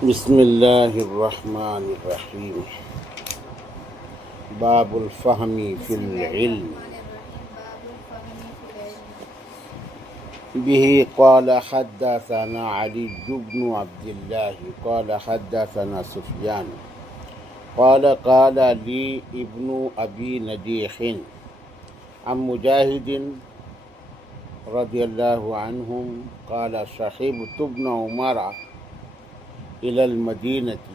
بسم اللہ الرحمن الرحیم باب الفہم فی بسم اللہ العلم الرحمن الرحیم باب الفہم فی العلم به قال حدثنا علی بن عبد اللہ قال حدثنا سفیان قال قال لی ابن ابی نجیح عن مجاہد رضی اللہ عنہم قال صحبت ابن عمر إلى المدينة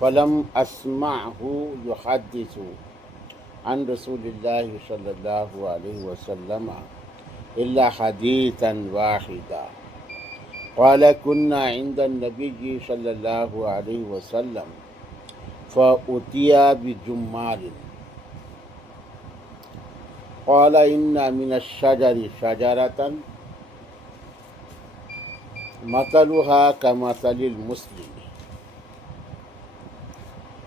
فلم أسمعه يحدث عن رسول الله صلى الله عليه وسلم إلا حديثا واحدا قال كنا عند النبي صلى الله عليه وسلم فأتي بجمال قال إن من الشجر شجرة مثلها كمثل المسلم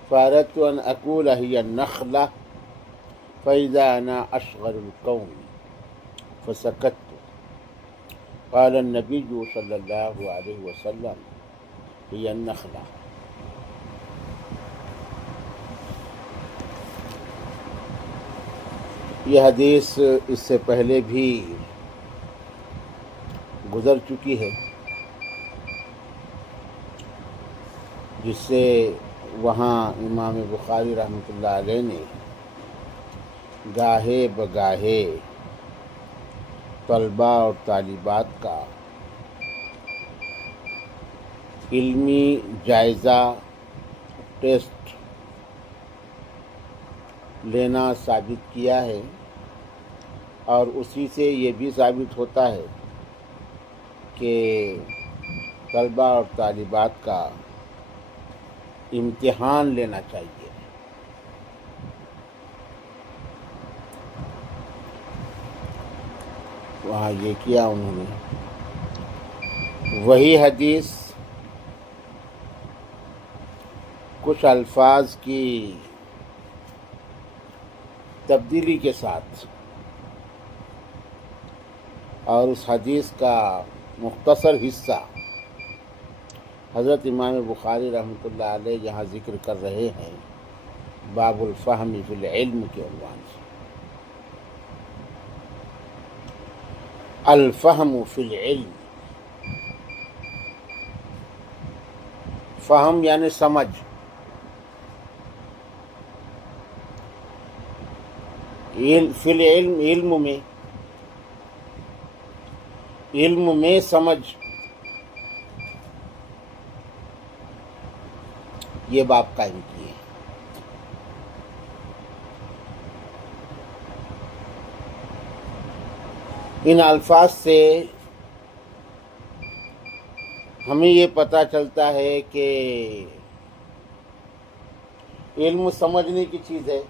فأردت أن أقول هي النخلة فإذا أنا أصغر القوم فسكت قال النبي صلى الله عليه وسلم هي النخلة. یہ حدیث اس سے پہلے بھی گزر چکی ہے، جس سے وہاں امام بخاری رحمۃ اللہ علیہ نے گاہے بگاہے طلباء اور طالبات کا علمی جائزہ ٹیسٹ لینا ثابت کیا ہے، اور اسی سے یہ بھی ثابت ہوتا ہے کہ طلباء اور طالبات کا امتحان لینا چاہیے۔ وہاں یہ کیا انہوں نے، وہی حدیث کچھ الفاظ کی تبدیلی کے ساتھ، اور اس حدیث کا مختصر حصہ حضرت امام بخاری رحمۃ اللہ علیہ جہاں ذکر کر رہے ہیں باب الفہم فی العلم کے عنوان سے۔ الفہم فی العلم، فہم یعنی سمجھ، فی العلم علم میں سمجھ، یہ باب قائم کیے ہیں۔ ان الفاظ سے ہمیں یہ پتہ چلتا ہے کہ علم سمجھنے کی چیز ہے،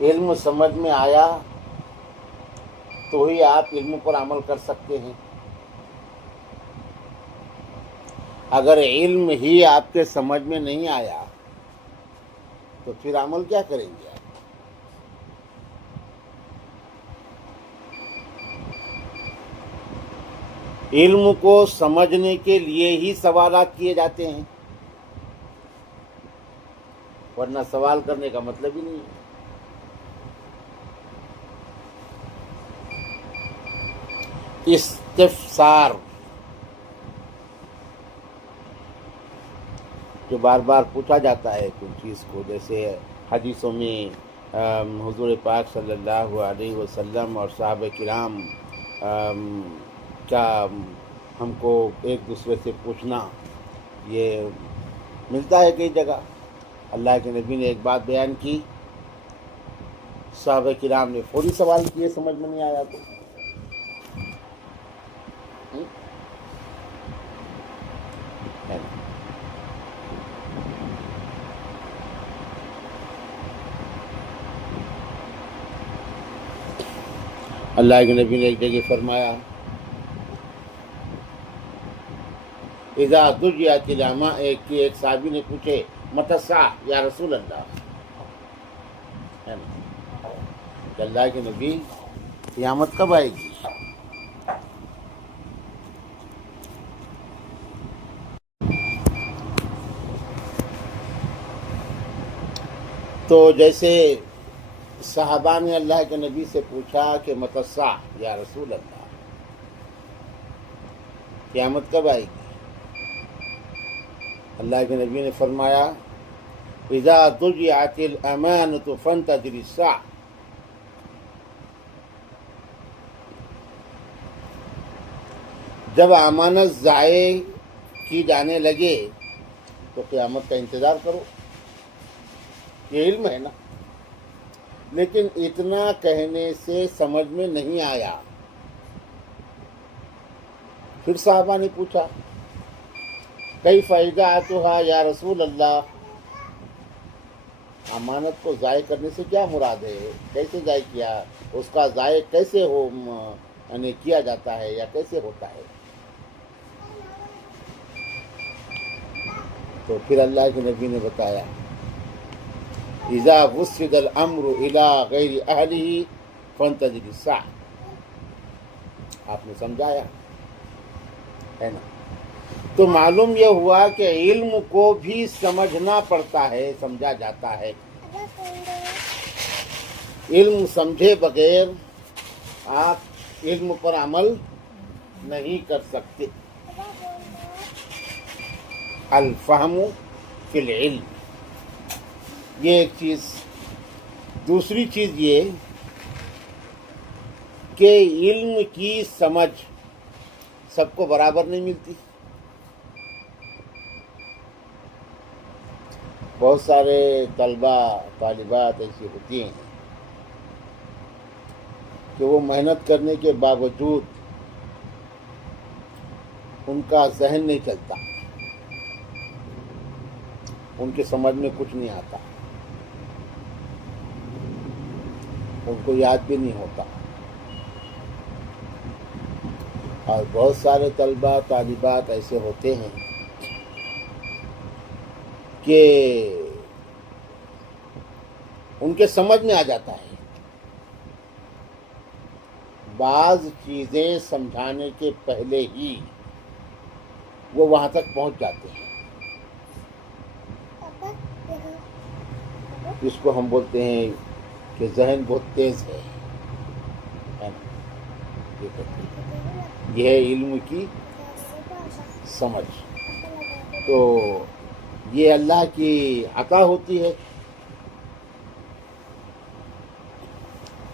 علم سمجھ میں آیا تو ہی آپ علم پر عمل کر سکتے ہیں۔ اگر علم ہی آپ کے سمجھ میں نہیں آیا تو پھر عمل کیا کریں گے آپ؟ علم کو سمجھنے کے لیے ہی سوالات کیے جاتے ہیں، ورنہ سوال کرنے کا مطلب ہی نہیں ہے۔ استفسار جو بار بار پوچھا جاتا ہے کوئی چیز کو، جیسے حدیثوں میں حضور پاک صلی اللہ علیہ وسلم اور صحابہ کرام کا ہم کو ایک دوسرے سے پوچھنا، یہ ملتا ہے کئی جگہ۔ اللہ کے نبی نے ایک بات بیان کی، صحابہ کرام نے فوری سوال کیے سمجھ میں نہیں آیا تو۔ اللہ کے نبی نے ایک جگہ فرمایا اذا دجیت العما، ایک صحابی نے پوچھے متی الساعہ یا رسول اللہ، ہے نا، کہ اللہ کے نبی قیامت کب آئے گی؟ تو جیسے صحابہ نے اللہ کے نبی سے پوچھا کہ متی الساعہ یا رسول اللہ، قیامت کب آئے گی؟ اللہ کے نبی نے فرمایا اذا ضیعت الامانۃ فانتظر الساعہ، جب امانت ضائع کی جانے لگے تو قیامت کا انتظار کرو۔ یہ علم ہے نا، لیکن اتنا کہنے سے سمجھ میں نہیں آیا۔ پھر صحابہ نے پوچھا کیف اضاعتها یا رسول اللہ، امانت کو ضائع کرنے سے کیا مراد ہے؟ کیسے ضائع کیا؟ اس کا ضائع کیسے یعنی کیا جاتا ہے یا کیسے ہوتا ہے؟ تو پھر اللہ کے نبی نے بتایا اذا وسد الامر الى غیر اہلہ فانتظر الساعہ، آپ نے سمجھایا ہے نا؟ تو معلوم یہ ہوا کہ علم کو بھی سمجھنا پڑتا ہے، سمجھا جاتا ہے۔ علم سمجھے بغیر آپ علم پر عمل نہیں کر سکتے۔ الفہم فی العلم، یہ ایک چیز۔ دوسری چیز یہ کہ علم کی سمجھ سب کو برابر نہیں ملتی۔ بہت سارے طلباء طالبات ایسی ہوتی ہیں کہ وہ محنت کرنے کے باوجود ان کا ذہن نہیں چلتا، ان کے سمجھ میں کچھ نہیں آتا، ان کو یاد بھی نہیں ہوتا۔ اور بہت سارے طلباء طالبات ایسے ہوتے ہیں کہ ان کے سمجھ میں آ جاتا ہے، بعض چیزیں سمجھانے کے پہلے ہی وہ وہاں تک پہنچ جاتے ہیں۔ جس کو ہم بولتے ہیں کہ ذہن بہت تیز ہے نا؟ یہ ہے علم کی سمجھ۔ تو یہ اللہ کی عطا ہوتی ہے،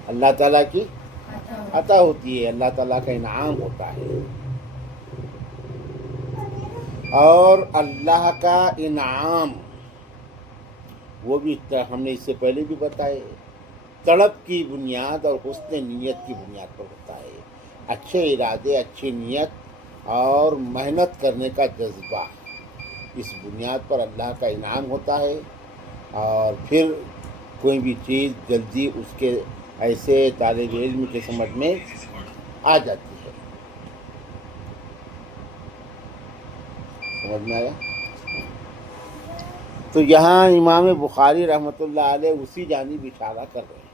اللہ تعالیٰ کی عطا ہوتی ہے، اللہ تعالیٰ کا انعام ہوتا ہے۔ اور اللہ کا انعام وہ بھی ہم نے اس سے پہلے بھی بتائے، طلب کی بنیاد اور حسن نیت کی بنیاد پر ہوتا ہے۔ اچھے ارادے، اچھی نیت اور محنت کرنے کا جذبہ، اس بنیاد پر اللہ کا انعام ہوتا ہے۔ اور پھر کوئی بھی چیز جلدی اس کے ایسے طالب علم کے سمجھ میں آ جاتی ہے۔ سمجھ میں آیا؟ تو یہاں امام بخاری رحمۃ اللہ علیہ اسی جانب اشارہ کر رہے ہیں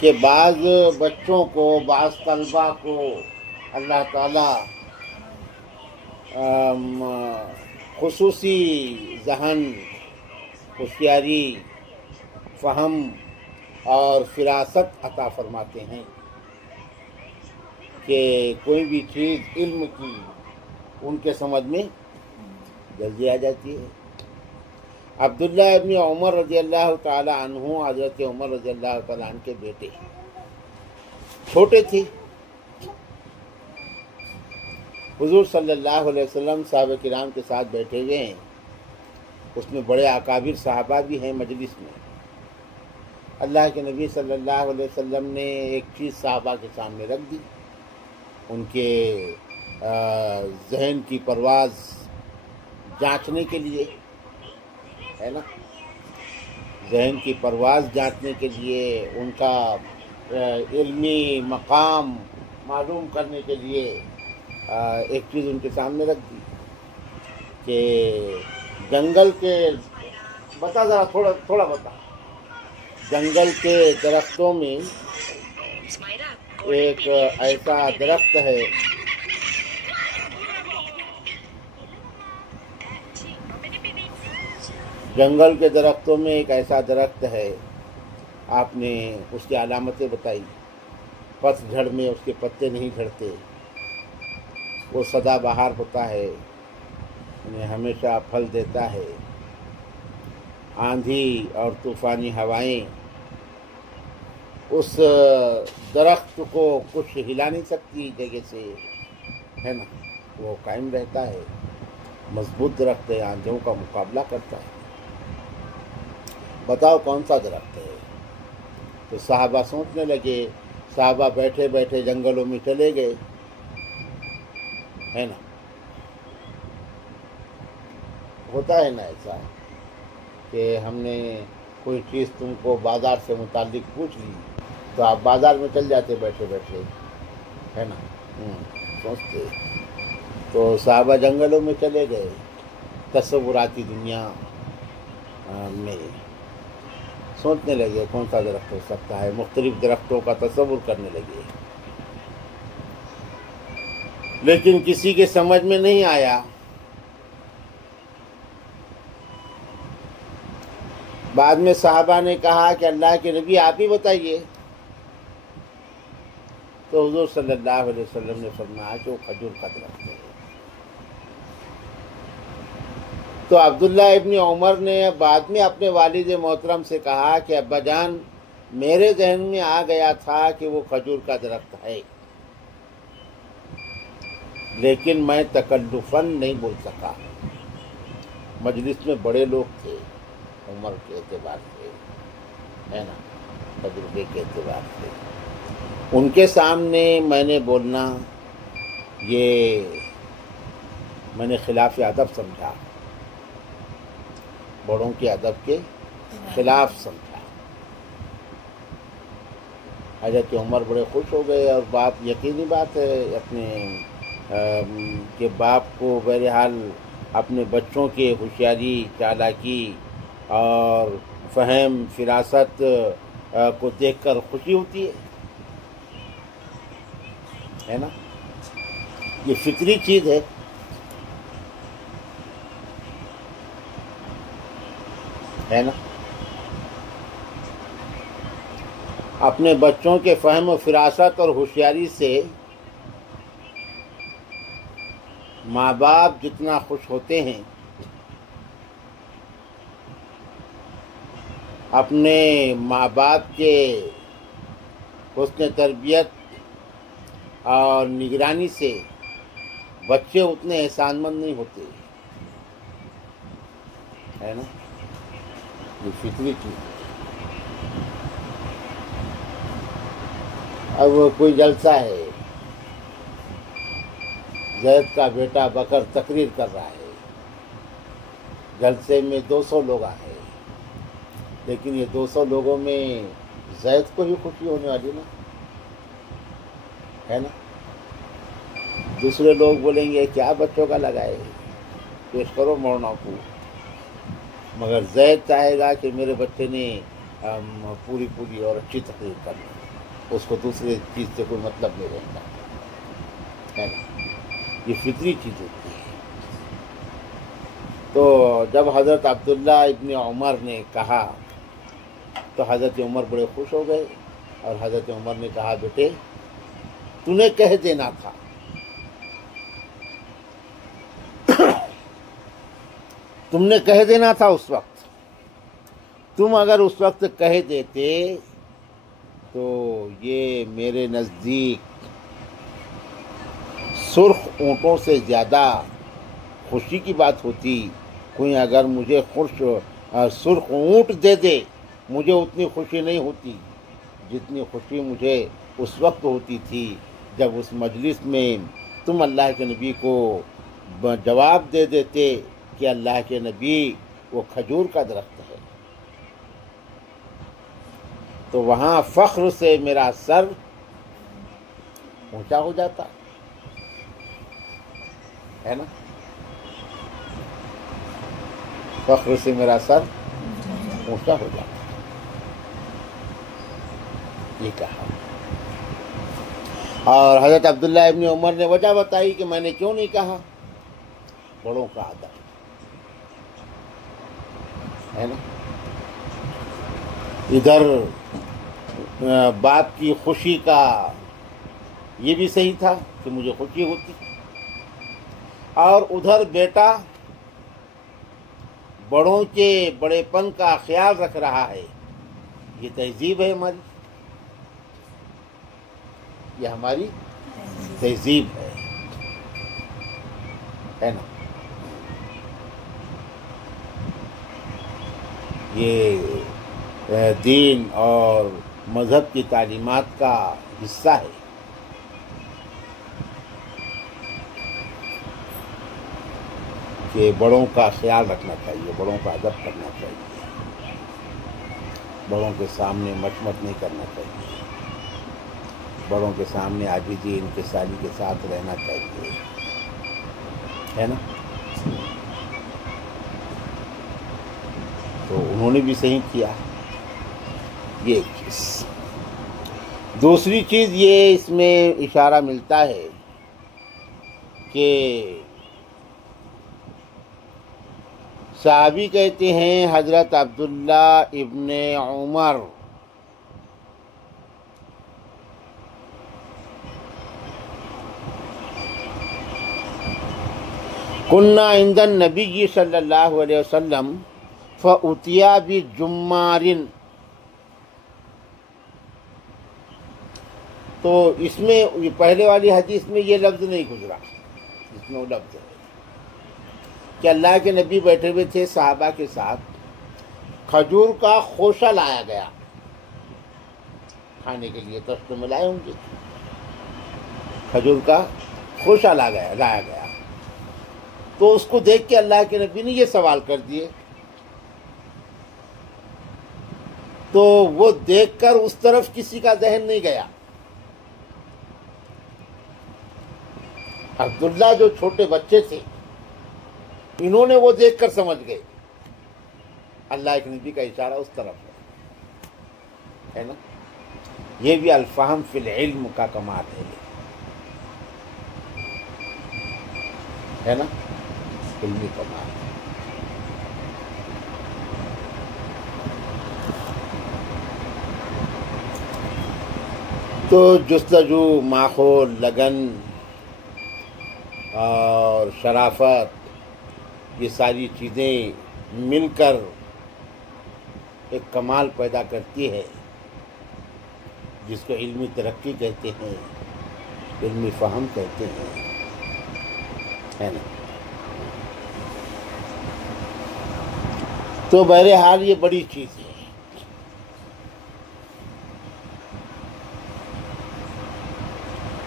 کہ بعض بچوں کو، بعض طلباء کو اللہ تعالیٰ خصوصی ذہن، ہوشیاری، فہم اور فراست عطا فرماتے ہیں کہ کوئی بھی چیز علم کی ان کے سمجھ میں جلدی آ جاتی ہے۔ عبداللہ ابن عمر رضی اللہ تعالی عنہ، حضرت عمر رضی اللہ تعالی عنہ کے بیٹے، چھوٹے تھے۔ حضور صلی اللہ علیہ وسلم صحابہ کرام کے ساتھ بیٹھے ہوئے ہیں، اس میں بڑے اکابر صحابہ بھی ہیں مجلس میں۔ اللہ کے نبی صلی اللہ علیہ وسلم نے ایک چیز صحابہ کے سامنے رکھ دی، ان کے ذہن کی پرواز جانچنے کے لیے، ہے نا، ذہن کی پرواز جانچنے کے لیے، ان کا علمی مقام معلوم کرنے کے لیے ایک چیز ان کے سامنے رکھ دی کہ جنگل کے، بتا ذرا تھوڑا بتا، جنگل کے درختوں میں ایک ایسا درخت ہے جنگل کے درختوں میں ایک ایسا درخت ہے، آپ نے اس کی علامتیں بتائی، پت جھڑ میں اس کے پتے نہیں جھڑتے، وہ سدا بہار ہوتا ہے، انہیں ہمیشہ پھل دیتا ہے، آندھی اور طوفانی ہوائیں اس درخت کو کچھ ہلا نہیں سکتی جگہ سے، ہے نا، وہ قائم رہتا ہے، مضبوط درخت ہے، آندھیوں کا مقابلہ کرتا ہے۔ بتاؤ کون سا درخت ہے؟ تو صحابہ سوچنے لگے، صحابہ بیٹھے بیٹھے جنگلوں میں چلے گئے، ہے نا، ہوتا ہے نا ایسا کہ ہم نے کوئی چیز تم کو بازار سے متعلق پوچھ لی تو آپ بازار میں چل جاتے بیٹھے بیٹھے، ہے نا، سوچتے۔ تو صحابہ جنگلوں میں چلے گئے، تصوراتی دنیا میں سوچنے لگے کون سا درخت ہو سکتا ہے، مختلف درختوں کا تصور کرنے لگے، لیکن کسی کے سمجھ میں نہیں آیا۔ بعد میں صحابہ نے کہا کہ اللہ کے نبی آپ ہی بتائیے، تو حضور صلی اللہ علیہ وسلم نے فرمایا کہ وہ کھجور کا درخت ہے۔ تو عبداللہ ابن عمر نے بعد میں اپنے والد محترم سے کہا کہ ابا جان، میرے ذہن میں آ گیا تھا کہ وہ کھجور کا درخت ہے، لیکن میں تکلفاً نہیں بول سکا، مجلس میں بڑے لوگ تھے، عمر کے اعتبار سے، ہے نا، تجربے کے اعتبار سے، ان کے سامنے میں نے بولنا یہ میں نے خلاف ادب سمجھا، بڑوں کے ادب کے خلاف سمجھا۔ حضرت عمر بڑے خوش ہو گئے، اور باپ یقینی بات ہے اپنے کہ باپ کو بہرحال اپنے بچوں کے ہوشیاری، چالاکی اور فہم، فراست کو دیکھ کر خوشی ہوتی ہے نا، یہ فطری چیز ہے نا۔ اپنے بچوں کے فہم و فراست اور ہوشیاری سے ماں باپ جتنا خوش ہوتے ہیں، اپنے ماں باپ کے حسن تربیت اور نگرانی سے بچے اتنے احسان مند نہیں ہوتے، ہے نا، یہ فطری چیز ہے۔ اب کوئی جلسہ ہے، زید کا بیٹا بکر تقریر کر رہا ہے، جلسے میں 200 لوگ آئے، لیکن یہ 200 لوگوں میں زید کو ہی خوشی ہونے والی نا، ہے نا۔ دوسرے لوگ بولیں گے کیا بچوں کا لگائے، پیش کرو مولانا کو، مگر زید چاہے گا کہ میرے بچے نے پوری اور اچھی تقریر کر لی، اس کو دوسرے چیز سے کوئی مطلب نہیں رہتا، ہے نا، یہ فطری چیز ہوتی ہے۔ تو جب حضرت عبداللہ ابن عمر نے کہا تو حضرت عمر بڑے خوش ہو گئے، اور حضرت عمر نے کہا بیٹے تو نے کہہ دینا تھا، تم نے کہہ دینا تھا اس وقت، تم اگر اس وقت کہہ دیتے تو یہ میرے نزدیک سرخ اونٹوں سے زیادہ خوشی کی بات ہوتی۔ کوئی اگر مجھے سرخ اونٹ دے دے، مجھے اتنی خوشی نہیں ہوتی جتنی خوشی مجھے اس وقت ہوتی تھی جب اس مجلس میں تم اللہ کے نبی کو جواب دے دیتے کہ اللہ کے نبی وہ کھجور کا درخت ہے، تو وہاں فخر سے میرا سر اونچا ہو جاتا، ہے نا، فخر سے میرا سر اونچا ہو جاتا، یہ کہا۔ اور حضرت عبداللہ ابن عمر نے وجہ بتائی کہ میں نے کیوں نہیں کہا، بڑوں کا ادب، ہے نا. ادھر باپ کی خوشی کا یہ بھی صحیح تھا کہ مجھے خوشی ہوتی، اور ادھر بیٹا بڑوں کے بڑے پن کا خیال رکھ رہا ہے. یہ تہذیب ہے ہماری، یہ ہماری تہذیب ہے نا. یہ دین اور مذہب کی تعلیمات کا حصہ ہے. کہ بڑوں کا خیال رکھنا چاہیے، بڑوں کا ادب کرنا چاہیے، بڑوں کے سامنے مچمت نہیں کرنا چاہیے، بڑوں کے سامنے عاجزی انکساری کے ساتھ رہنا چاہیے، ہے نا. تو انہوں نے بھی صحیح کیا. یہ ایک چیز. دوسری چیز یہ اس میں اشارہ ملتا ہے کہ صحابی کہتے ہیں حضرت عبداللہ ابن عمر کنّا عند النبی صلی اللہ علیہ وسلم فأتیا بجمار. تو اس میں پہلے والی حدیث میں یہ لفظ نہیں گزرا، اس میں وہ لفظ ہے کہ اللہ کے نبی بیٹھے ہوئے تھے صحابہ کے ساتھ، کھجور کا خوشہ لایا گیا کھانے کے لیے. تشت میں لائے ہوں گے، کھجور کا خوشہ لایا گیا. تو اس کو دیکھ کے اللہ کے نبی نے یہ سوال کر دیے. تو وہ دیکھ کر اس طرف کسی کا ذہن نہیں گیا. عبداللہ جو چھوٹے بچے تھے، انہوں نے وہ دیکھ کر سمجھ گئے اللہ کے نبی کا اشارہ اس طرف ہے نا. یہ بھی الفہم فی العلم کا کمال ہے نا، علمی کمال. تو جستجو، ماحول، لگن اور شرافت، یہ ساری چیزیں مل کر ایک کمال پیدا کرتی ہے جس کو علمی ترقی کہتے ہیں، علمی فہم کہتے ہیں، ہے نا. تو بہرحال یہ بڑی چیز ہے.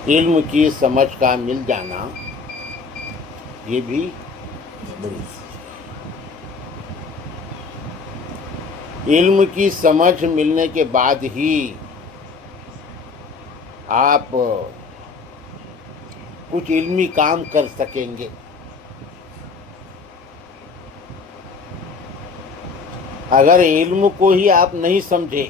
علم کی سمجھ کا مل جانا یہ بھی بڑی چیز ہے. علم کی سمجھ ملنے کے بعد ہی آپ کچھ علمی کام کر سکیں گے. اگر علم کو ہی آپ نہیں سمجھے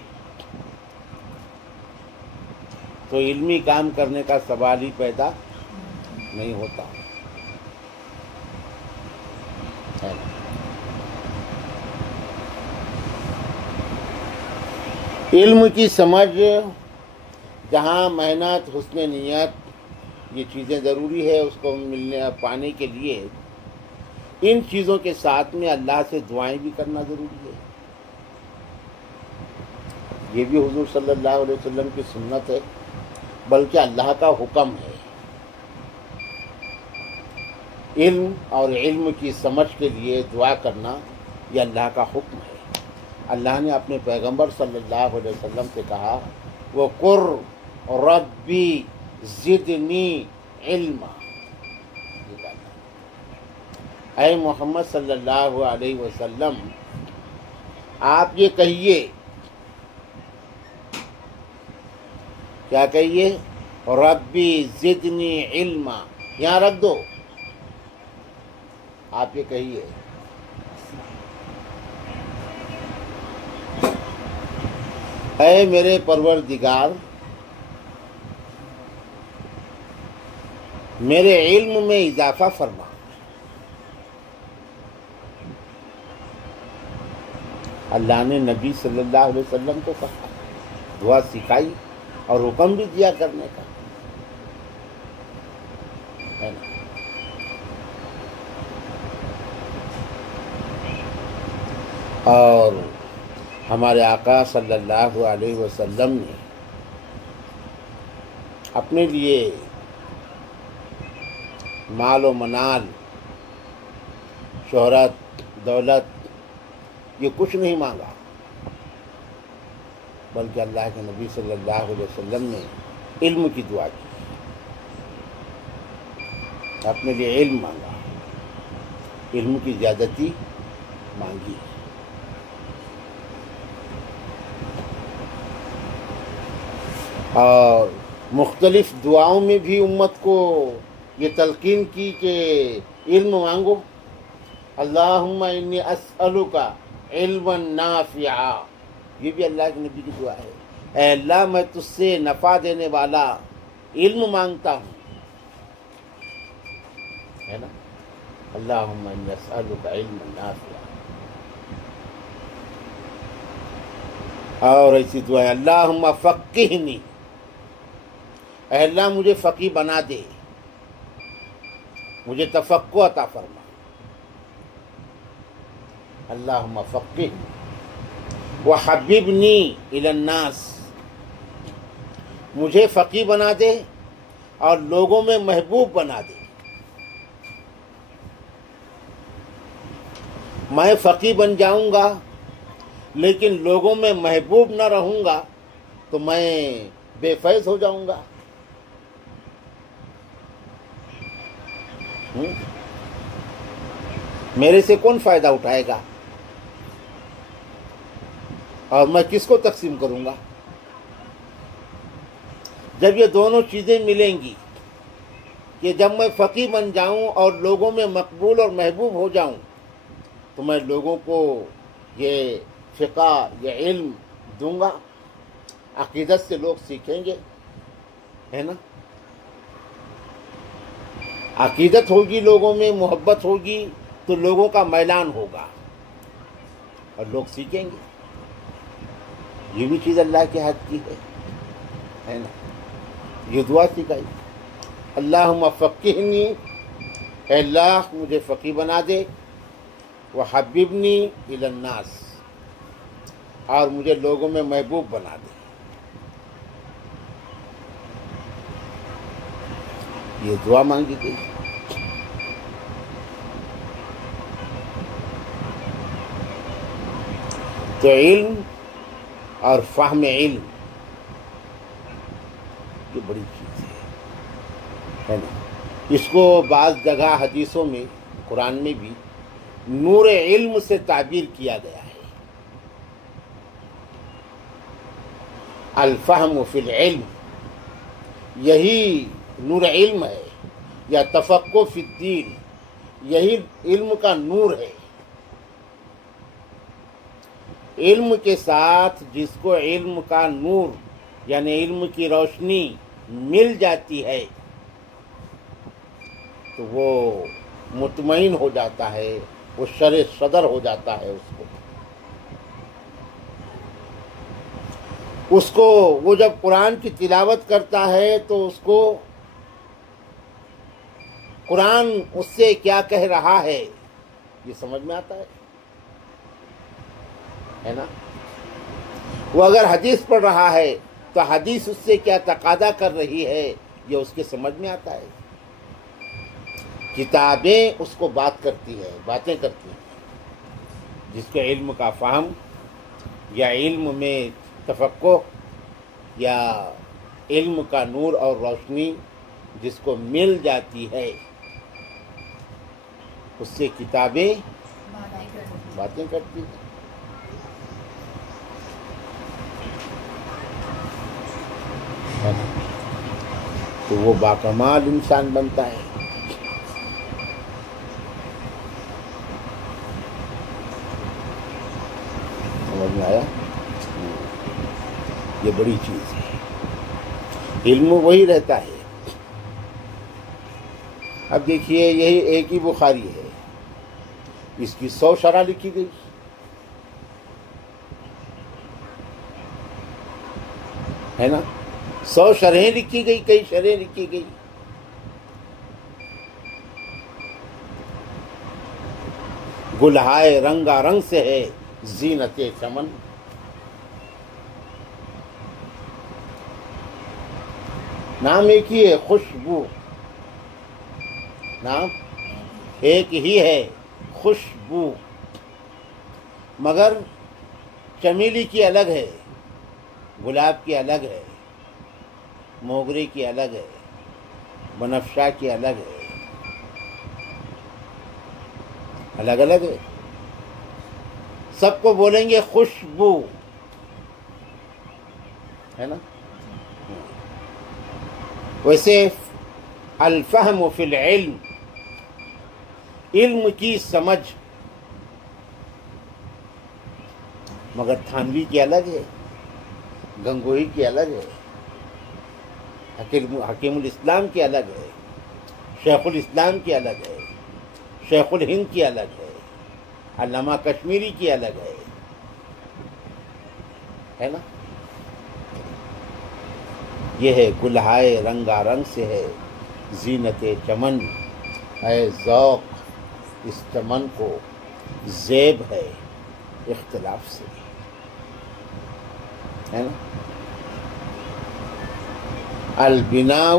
تو علمی کام کرنے کا سوال ہی پیدا نہیں ہوتا. علم کی سمجھ، جہاں محنت، حسن نیت، یہ چیزیں ضروری ہے اس کو پانے کے لیے، ان چیزوں کے ساتھ میں اللہ سے دعائیں بھی کرنا ضروری ہے. یہ بھی حضور صلی اللہ علیہ وسلم کی سنت ہے، بلکہ اللہ کا حکم ہے. علم اور علم کی سمجھ کے لیے دعا کرنا یہ اللہ کا حکم ہے. اللہ نے اپنے پیغمبر صلی اللہ علیہ وسلم سے کہا وَقُلْ رَبِّ زِدْنِی عِلْمًا. اے محمد صلی اللہ علیہ وسلم، آپ یہ کہیے، کیا کہیے؟ ربی زدنی علما. یہاں رکھ دو، آپ یہ کہیے اے میرے پروردگار، میرے علم میں اضافہ فرما. اللہ نے نبی صلی اللہ علیہ وسلم کو کہا، دعا سکھائی اور حکم بھی دیا کرنے کا، ہے نا؟ اور ہمارے آقا صلی اللہ علیہ وسلم نے اپنے لیے مال و منال، شہرت، دولت، یہ کچھ نہیں مانگا، بلکہ اللہ کے نبی صلی اللہ علیہ وسلم نے علم کی دعا کی، اپنے لیے علم مانگا، علم کی زیادتی مانگی۔ اور مختلف دعاؤں میں بھی امت کو یہ تلقین کی کہ علم مانگو، اللہم انی اسألک علما نافعا، یہ بھی اللہ کے نبی کی دعا ہے، اے اللہ میں تجھ سے نفع دینے والا علم مانگتا ہوں، ہے نا؟ اللہم انی اسألک علما نافعا۔ اور ایسی دعا ہے، اللہم فقہنی، اے اللہ مجھے فقیہ بنا دے، مجھے تفقہ عطا فرما، اللہم فقہنی وحببنی الی الناس، مجھے فقیہ بنا دے اور لوگوں میں محبوب بنا دے۔ میں فقیہ بن جاؤں گا لیکن لوگوں میں محبوب نہ رہوں گا تو میں بے فیض ہو جاؤں گا۔ میرے سے کون فائدہ اٹھائے گا اور میں کس کو تقسیم کروں گا؟ جب یہ دونوں چیزیں ملیں گی کہ جب میں فقیہ بن جاؤں اور لوگوں میں مقبول اور محبوب ہو جاؤں تو میں لوگوں کو یہ فقہ، یہ علم دوں گا، عقیدت سے لوگ سیکھیں گے، ہے نا؟ عقیدت ہوگی، لوگوں میں محبت ہوگی تو لوگوں کا میلان ہوگا اور لوگ سیکھیں گے۔ یہ بھی چیز اللہ کے ہاتھ کی ہے نا؟ یہ دعا سکھائی، اللہم فقہنی، اے اللہ مجھے فقیہ بنا دے، وحببنی الی الناس، اور مجھے لوگوں میں محبوب بنا دے۔ یہ دعا مانگی گئی۔ تو علم اور فہم علم یہ بڑی چیز ہے نا؟ اس کو بعض جگہ حدیثوں میں، قرآن میں بھی نور علم سے تعبیر کیا گیا ہے۔ الفہم فی العلم، یہی نور علم ہے، یا تفقہ فی الدین، یہی علم کا نور ہے۔ علم کے ساتھ جس کو علم کا نور یعنی علم کی روشنی مل جاتی ہے تو وہ مطمئن ہو جاتا ہے، وہ شرح صدر ہو جاتا ہے۔ اس کو وہ جب قرآن کی تلاوت کرتا ہے تو اس کو قرآن اس سے کیا کہہ رہا ہے یہ سمجھ میں آتا ہے نا؟ وہ اگر حدیث پڑھ رہا ہے تو حدیث اس سے کیا تقاضا کر رہی ہے یہ اس کے سمجھ میں آتا ہے۔ کتابیں اس کو باتیں کرتی ہیں۔ جس کو علم کا فہم یا علم میں تفقہ یا علم کا نور اور روشنی جس کو مل جاتی ہے اس سے کتابیں باتیں کرتی ہیں۔ تو وہ باکمال انسان بنتا ہے۔ سمجھ میں آیا؟ یہ بڑی چیز ہے، علم وہی رہتا ہے۔ اب دیکھیے یہی ایک ہی بخاری ہے، اس کی 100 شرح لکھی گئی، ہے نا. 100 شرحیں لکھی گئی, کئی شرحیں لکھی گئی. گلہائے رنگا رنگ سے ہے زینت چمن. نام ایک ہی ہے, خوشبو. نام ایک ہی ہے, خوشبو, مگر چمیلی کی الگ ہے, گلاب کی الگ ہے, موگرے کی الگ ہے, بنفشا کی الگ ہے, الگ الگ ہے. سب کو بولیں گے خوشبو, ہے نا. ویسے الفہم فی العلم, علم کی سمجھ, مگر تھانوی کی الگ ہے, گنگوہی کی الگ ہے, حکیم الاسلام کی الگ ہے, شیخ الاسلام کی الگ ہے, شیخ الہند کی الگ ہے, علامہ کشمیری کی الگ ہے نا. یہ ہے گلہائے رنگا رنگ سے ہے زینت چمن, اے ذوق اس چمن کو زیب ہے اختلاف سے, ہے نا. البناء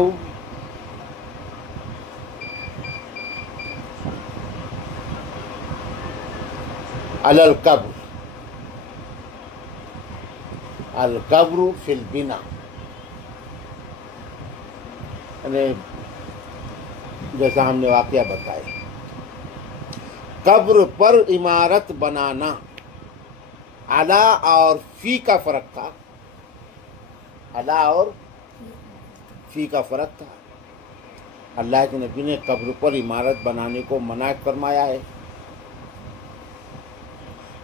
علی القبر, القبر فی البناء, یعنی جیسا ہم نے واقعہ بتایا, قبر پر عمارت بنانا. علی اور فی کا فرق تھا, علی اور فی کا فرق تھا. اللہ کے نبی نے قبر پر عمارت بنانے کو منع فرمایا ہے,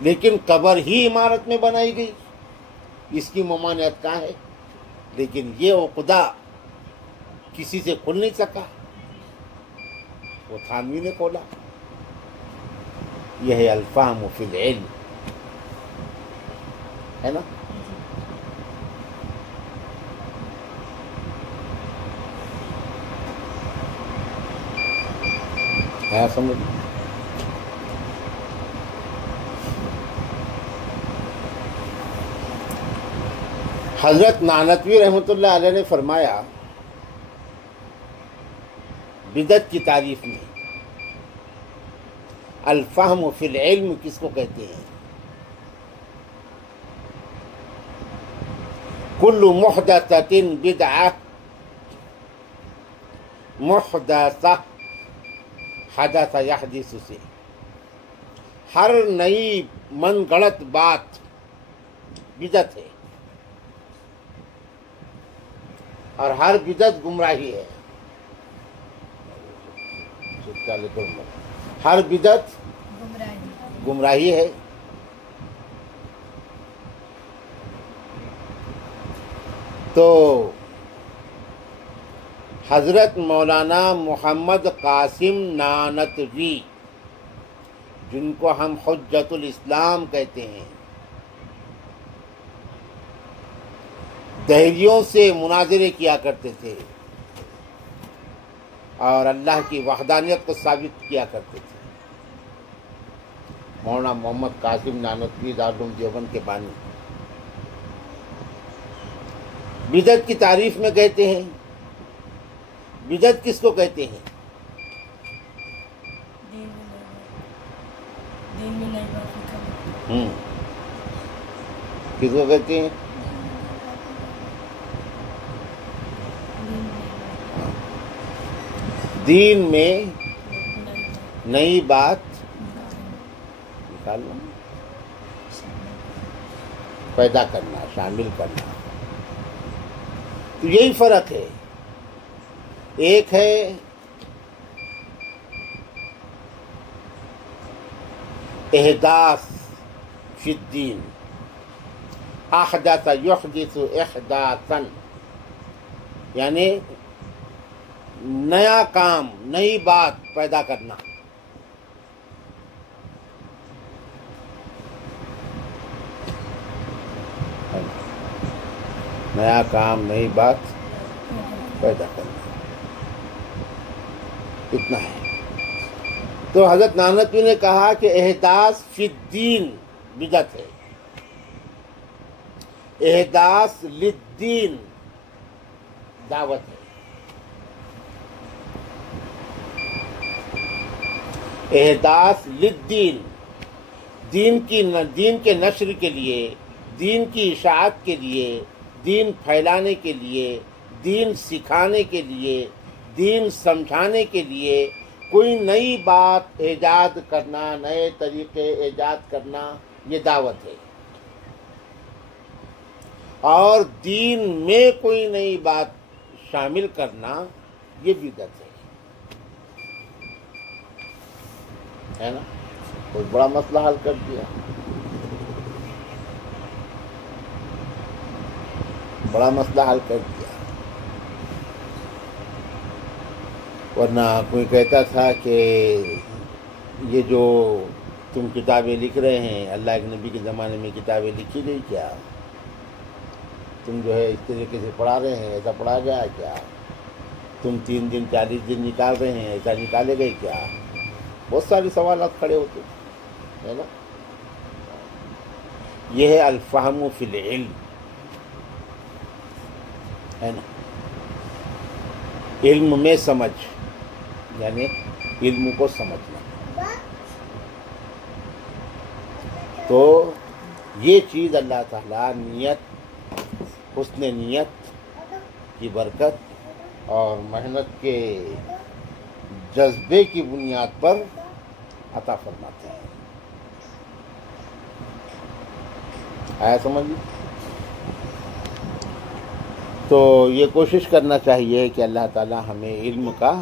لیکن قبر ہی عمارت میں بنائی گئی, اس کی ممانعت کہاں ہے. لیکن یہ عقدہ کسی سے کھل نہیں سکا, وہ تھانوی نے کھولا. یہ ہے الفہم فی العلم, ہے نا. ہے سمجھ. حضرت نانوی رحمۃ اللہ علیہ نے فرمایا بدعت کی تعریف میں, الفہم فی العلم کس کو کہتے ہیں. کل محدثۃ بدعہ, محدثہ حدث یحدث سے, ہر نئی من گڑت بات بدعت ہے, اور ہر بدعت گمراہی ہے. ہر بدعت گمراہی ہے. تو حضرت مولانا محمد قاسم نانوتوی, جن کو ہم حجت الاسلام کہتے ہیں, دہریوں سے مناظرے کیا کرتے تھے اور اللہ کی وحدانیت کو ثابت کیا کرتے تھے. مولانا محمد قاسم نانوتوی دارالعلوم دیوبند کے بانی, بدعت کی تعریف میں کہتے ہیں, بدعت کس کو کہتے ہیں. کس کو کہتے ہیں. دین میں نئی بات نکالنا, پیدا کرنا, شامل کرنا. تو یہی فرق ہے. ایک ہے احداث فی الدین, احدث یحدث احداثا, یعنی نیا کام, نئی بات پیدا کرنا. نیا کام، نئی بات پیدا کرنا، اتنا ہے۔ تو حضرت نانوتوی نے کہا کہ احداث فی الدین بدعت ہے، احداث للدین دعوت ہے۔ احداث للدین، دین کے نشر کے لیے، دین کی اشاعت کے لیے، دین پھیلانے کے لیے، دین سکھانے کے لیے، دین سمجھانے کے لیے کوئی نئی بات ایجاد کرنا، نئے طریقے ایجاد کرنا، یہ دعوت ہے۔ اور دین میں کوئی نئی بات شامل کرنا، یہ بدعت ہے نا؟ کوئی بڑا مسئلہ حل کر دیا، بڑا مسئلہ حل کر دیا۔ ورنہ کوئی کہتا تھا کہ یہ جو تم کتابیں لکھ رہے ہیں، اللہ کے نبی کے زمانے میں کتابیں لکھی گئی کیا؟ تم جو ہے اس طریقے سے پڑھا رہے ہیں، ایسا پڑھا گیا کیا؟ تم 3 دن 40 دن نکال رہے ہیں، ایسا نکالے گئے کیا؟ بہت سارے سوالات کھڑے ہوتے ہیں، ہے نا؟ یہ ہے الفہم فی العلم، ہے نا؟ علم میں سمجھ، یعنی علم کو سمجھنا۔ تو یہ چیز اللہ تعالیٰ حسن نیت کی برکت اور محنت کے جذبے کی بنیاد پر عطا فرماتے ہیں۔ آیا سمجھ؟ تو یہ کوشش کرنا چاہیے کہ اللہ تعالیٰ ہمیں علم کا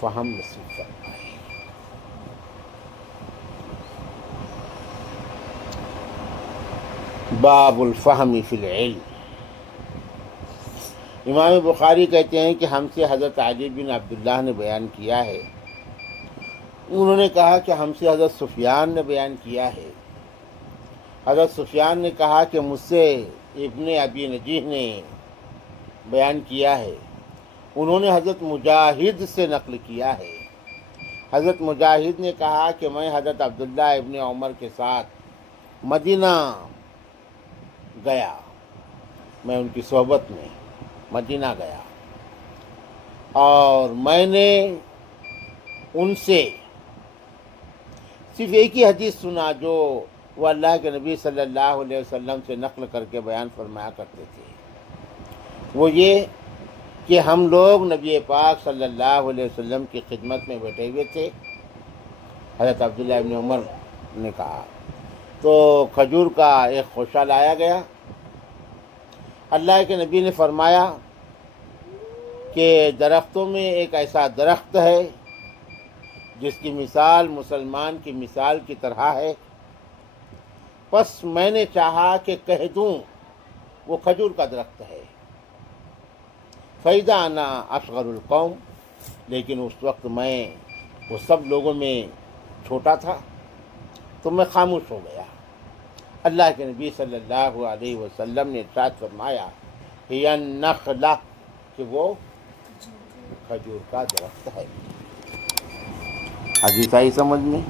فہم نصیب فرمائے۔ باب الفہم فی العلم۔ امام بخاری کہتے ہیں کہ ہم سے حضرت علی بن عبداللہ نے بیان کیا ہے، انہوں نے کہا کہ ہم سے حضرت سفیان نے بیان کیا ہے۔ حضرت سفیان نے کہا کہ مجھ سے ابن ابی نجیح نے بیان کیا ہے، انہوں نے حضرت مجاہد سے نقل کیا ہے۔ حضرت مجاہد نے کہا کہ میں حضرت عبداللہ ابن عمر کے ساتھ مدینہ گیا، میں ان کی صحبت میں مدینہ گیا، اور میں نے ان سے صرف ایک ہی حدیث سنا جو وہ اللہ کے نبی صلی اللہ علیہ وسلم سے نقل کر کے بیان فرمایا کرتے تھے۔ وہ یہ کہ ہم لوگ نبی پاک صلی اللہ علیہ وسلم کی خدمت میں بیٹھے ہوئے تھے، حضرت عبداللہ ابن عمر نے کہا، تو کھجور کا ایک خوشہ لایا گیا۔ اللہ کے نبی نے فرمایا کہ درختوں میں ایک ایسا درخت ہے جس کی مثال مسلمان کی مثال کی طرح ہے، بس میں نے چاہا کہ کہہ دوں وہ کھجور کا درخت ہے۔ فَإِذَا أَنَا أَصْغَرُ الْقَوْمِ، لیکن اس وقت میں وہ سب لوگوں میں چھوٹا تھا، تو میں خاموش ہو گیا۔ اللہ کے نبی صلی اللہ علیہ وسلم نے ارشاد فرمایا ہِیَ النَّخْلَةُ، کہ وہ کھجور کا درخت ہے۔ حدیث آئی سمجھ میں؟